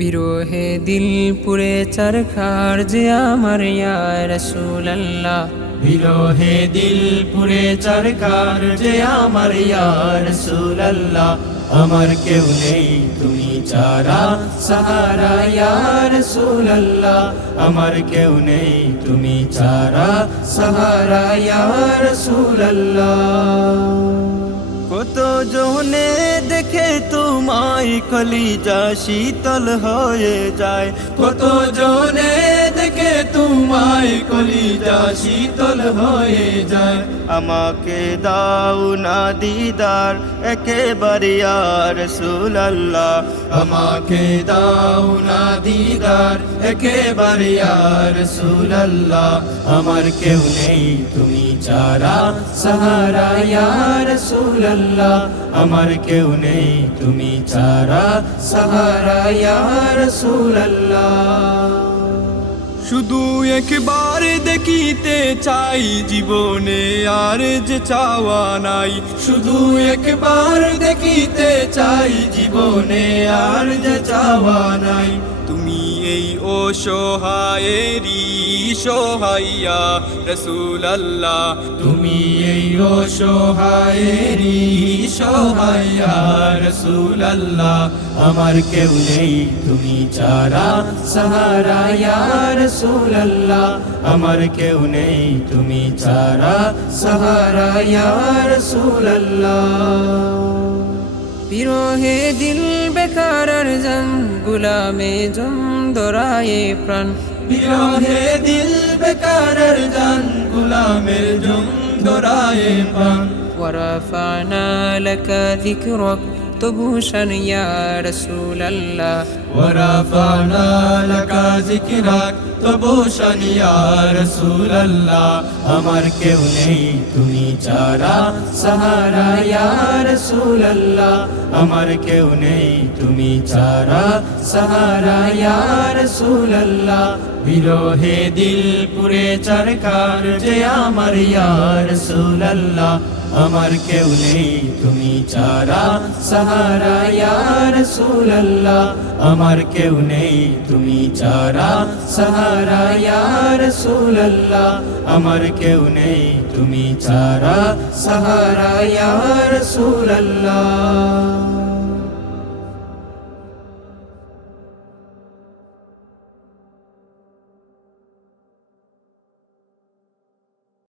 বিরহে দিল পুরে চরখার যে আমার ইয়া রাসূলুল্লাহ। বিরহে দিল পুরে চরকার যে আমার ইয়া রাসূলুল্লাহ। আমার কেউ নেই তুমি ছাড়া সাহারা ইয়া রাসূলুল্লাহ। আমার কেউ নেই তুমি ছাড়া সাহারা ইয়া রাসূলুল্লাহ। কত জনে দেখে তোমায় কলিজা শীতল হয়ে যায়। কত জনে দেখে তোমায় কলিজা শীতল হয়ে যায়। আমাকে দাও না দিদার একেবারে ইয়া রাসূলুল্লাহ। আমাকে দাও না দিদার একেবারে ইয়া রাসূলুল্লাহ। আমার কেউ নেই তুমি ছাড়া সাহারা ইয়া রাসূলুল্লাহ। আমার কেউ নেই তুমি ছাড়া সাহারা ইয়া রাসূলুল্লাহ। শুধু একবার দেখিতে চাই জীবনে আর যে চাওয়া নাই। শুধু একবার দেখিতে চাই জীবনে আর যে চাওয়া নাই। তুমি এই অসহায়েরই সহায়া রাসূলুল্লাহ। তুমি এই অসহায়েরই সহায়া রাসূলুল্লাহ। আমার কেউ নেই তুমি ছাড়া সাহারা ইয়া রাসূলুল্লাহ। আমার কেউ নেই তুমি ছাড়া সাহারা ইয়া রাসূলুল্লাহ। বিরহে দিল বেকারার জান গুলামে জম দরায়ে প্রাণ। বিরহে দিল বেকারার জান গুলামের জম দরায়ে প্রাণ। ورفعنا لك ذكرك طبوشا يا رسول الله. ورفعنا لك ذكرك طبوشا يا رسول الله. আমার কেউ নেই তুমি ছাড়া সাহারা ইয়া রাসূলুল্লাহ। আমার কেউ নেই তুমি ছাড়া সাহারা ইয়া রাসূলুল্লাহ। বিরহে দিল পুরে চরকার যে আমার ইয়া রাসূলুল্লাহ। আমার কেউ নেই তুমি ছাড়া সাহারা ইয়া রাসূলুল্লাহ। আমার কেউ নেই তুমি ছাড়া সাহারা ইয়া রাসূলুল্লাহ। আমার কেউ নেই তুমি ছাড়া সাহারা ইয়া রাসূলুল্লাহ।